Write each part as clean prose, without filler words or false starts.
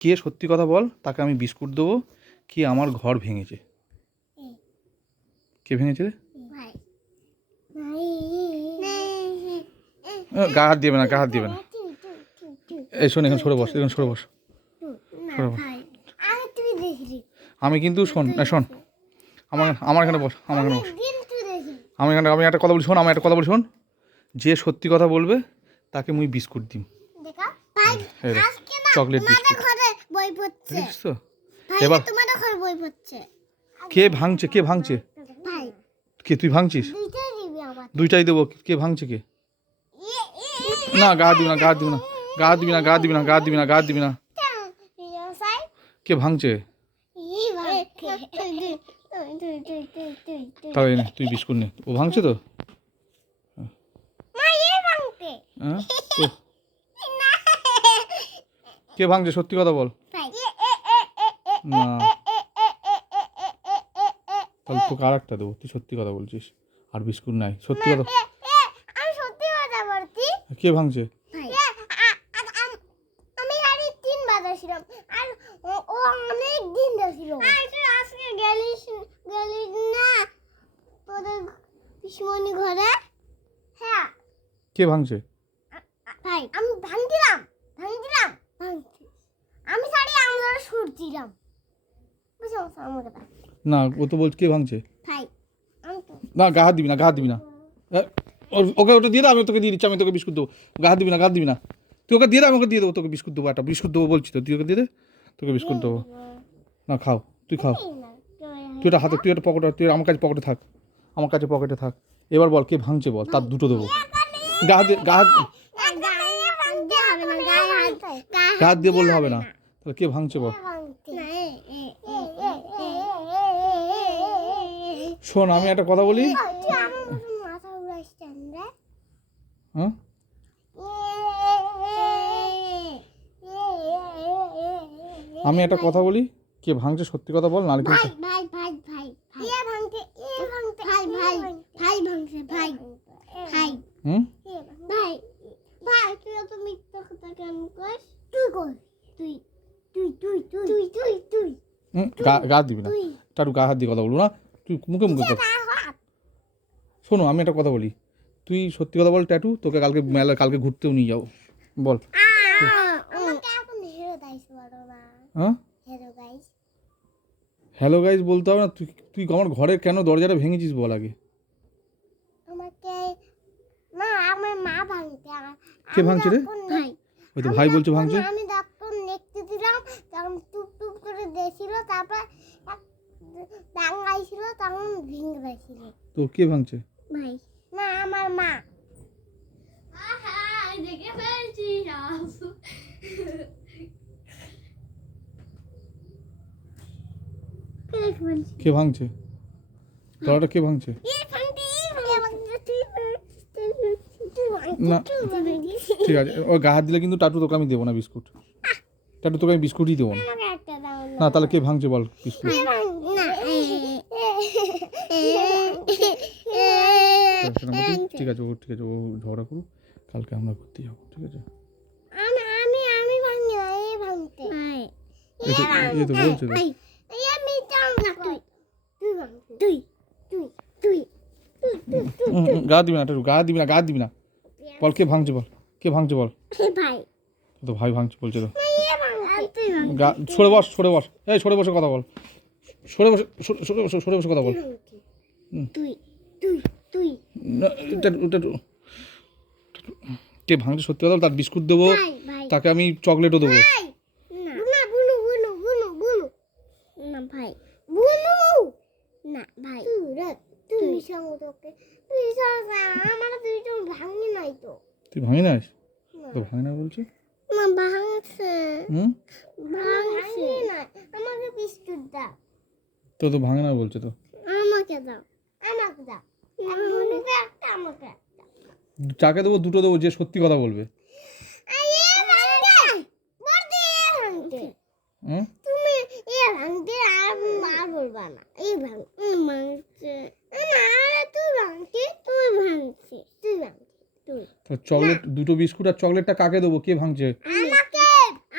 কে সত্যি কথা বল, তাকে আমি বিস্কুট দেবো। কে আমার ঘর ভেঙেছে? কে ভেঙেছে রে? গা হাত দিবে না, গা হাত দিবে না। এই শোন, এখানে সরে বস, এখানে সরে বস, সরে বস। আমি কিন্তু শোন, শোন, আমার এখানে বস, আমার এখানে বস। আমি একটা কথা বলি, শোন, আমি একটা কথা বলি, শোন। যে সত্যি কথা বলবে তাকে মুই বিস্কুট দিম, চকলেট বিস্কুট। বুঝছিস তো? এবার কে ভাঙছে? কে ভাঙছে? কে? তুই ভাঙছিস? দুইটাই দেবো। কে ভাঙছে? কে? না, গা দিবি না, গা দিবি না, গা দিবি না, গা দিবি না, গা দিবি না, গা দিবি না। কে ভাঙছে? তাহলে নে, তুই বিস্কুট নে। ও ভাঙছে তো? হ্যাঁ, কে ভাঙছে? সত্যি কথা বল। না, তাহলে তোকে আর একটা দেবো। তুই সত্যি কথা বলছিস আর বিস্কুট নাই। সত্যি কথা। কে ভাঙছে? কে ভাঙছে? আমি ভাঙছিলাম, আমি সারি আমরা ছুটছিলাম। না, ও তো বলছে কে ভাঙছে। না, গা হাত দিবি না, গা হাত দিবি না। ওকে ওটা দিয়ে দাও, আমি তোকে দিয়ে দিচ্ছি। আমি তোকে বিস্কুট দেবো। গা হাত দিবি না, গা হাত দিবি না। তুই ওকে দিয়ে দাও, আমি ওকে দিয়ে দেবো। তোকে বিস্কুট দেবো, একটা বিস্কুট দেবো বলছি তো। তুই ওকে দিয়ে দে, তোকে বিস্কুট দেবো। না, খাও, তুই খাও। তুই এটা হাতে, তুই একটা পকেটে, তুই আমার কাছে পকেটে থাক, আমার কাছে পকেটে থাক। এবার বল কে ভাঙছে বল, তার দুটো দেবো। গা হাত দিয়ে, গা হাত, গা হাত দিয়ে বললে হবে না। তাহলে কে ভাঙছে বল। শোন, আমি একটা কথা বলি। হ্যাঁ, আমি একটা কথা বলি। কে ভাঙছে সত্যি কথা বল, নাহলে কিন্তু গা দিবি না। একটু গা হাত দিয়ে কথা বলবো না, তুই মুখে মুখে কথা। শোনো, আমি একটা কথা বলি। তুই সত্যি কথা বল ট্যাটু, তোকে কালকে মেলা, কালকে ঘুরতেও নিয়ে যাবো। বল। হ্যাঁ, হ্যালো গাইস বলতে হবে না। তুই তুই আমার ঘরের কেন দরজাটা ভেঙেছিস বল আগে। কে ভাঙছে রে? ওই তো ভাই বলছে ভাঙছে। আমি যখন দেখতে দিলাম তখন টুক টুক করে দেখছিল, তারপর দাঙ্গাইছিল, তখন ভেঙে গেছিল। তো কে ভাঙছে? ভাই না, আমার মা। দেখে ফেলছি। কে ভাঙছে? তোরাটা কে ভাঙছে? না, ঠিক আছে। ও গা হাত দিলে কিন্তু টাটু তোকে আমি দেবো না বিস্কুট। টাটু তোকে আমি বিস্কুটই দেবো না। না, তাহলে কে ভাঙছে বল বিস্কুট। ঠিক আছে, ও ঠিক আছে, ও ঝগড়া করুক, কালকে আমরা ঘুরতে যাবো। ঠিক আছে? এই তো বলছে তো। গা দিবি না টাটু, গা দিবি না, গা দিবি না। বল কে ভাঙছে বল, কে ভাঙছে বল। তো ভাই ভাঙছে বলছে তো। সরে বস, সরে বস। এই সরে বসে কথা বল। সরে বসে, সরে বসে কথা বল। কে ভাঙছে সত্যি কথা বল, তার বিস্কুট দেবো, তাকে আমি চকলেটও দেবো। তুই ভাঙি নাস? তো ভাঙি না বলছে। আমাকে বিস্কুট দাও। তো ভাঙে না বলছে তো। আমাকে দাও, আমাকে দাও। একটা আমাকে একটা। চাকে দেবো, দুটো দেবো, যে সত্যি কথা বলবে। তুমি এ ভাঙতে আর বলবা না। এই ভাঙছে তুই ভাঙছি, তুই ভাঙছি, তুই ভাঙছি, তুই। চকলেট দুটো বিস্কুট আর চকলেটটা কাকে দেবো? কে ভাঙছে? আমাকে,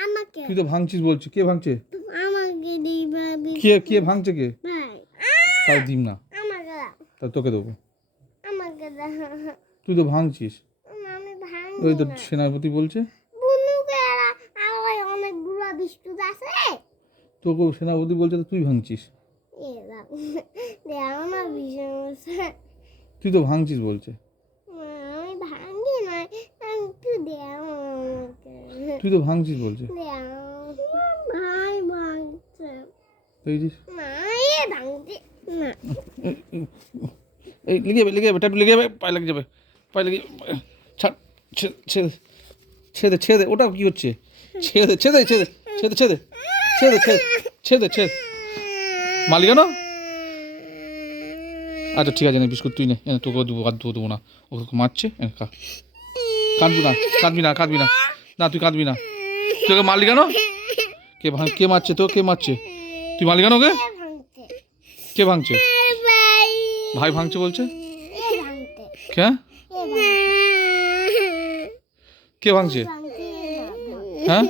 আমাকে। তুই তো ভাঙছিস বলছি, কে ভাঙছে? আমাকে দিবা কে ভাঙছে কে? ভাই তাও দিম না, আমাকে দাও তা তোকে দেবো। আমাকে দাও তুই তো ভাঙছিস। আমি ভাঙি ওই তো না সেনাপতি বলছে বুনুকে আর অনেকগুলো বিস্কুট আছে তোকেও সেনাপতি বলছে, তো তুই ভাঙছিস। এ দাও দাও না বিস্কুট তুই তো ভাঙছিস বলছে। আমি ভাঙি না একটু দাও আমাকে তুই তো ভাঙছিস বলছে। দাও ভাই ভাঙছে দেখছিস? না এ ভাঙছে না এই লেগে যাবে টাটু লেগে যাবে, পায়ে লেগে যাবে, পায়ে লেগে ছাড়, ছেড়ে দে। ওটা কি হচ্ছে? ছেড়ে দে। মালি কেন? আচ্ছা ঠিক আছে, বিস্কুট তুই নে, তোকে দেবো না, ওকে মারছে, খা। কাঁদবি না না, তুই কাঁদবি না। তোকে মারলি কেন? কে মারছে তো? কে মারছে? তুই মারলি কেন ওকে? ভাঙছে কে ভাঙছে? ভাই ভাই ভাঙছে বলছে। এ ভাঙতে কে? এ ভাঙতে কে ভাঙছে? ভাঙতে হ্যাঁ?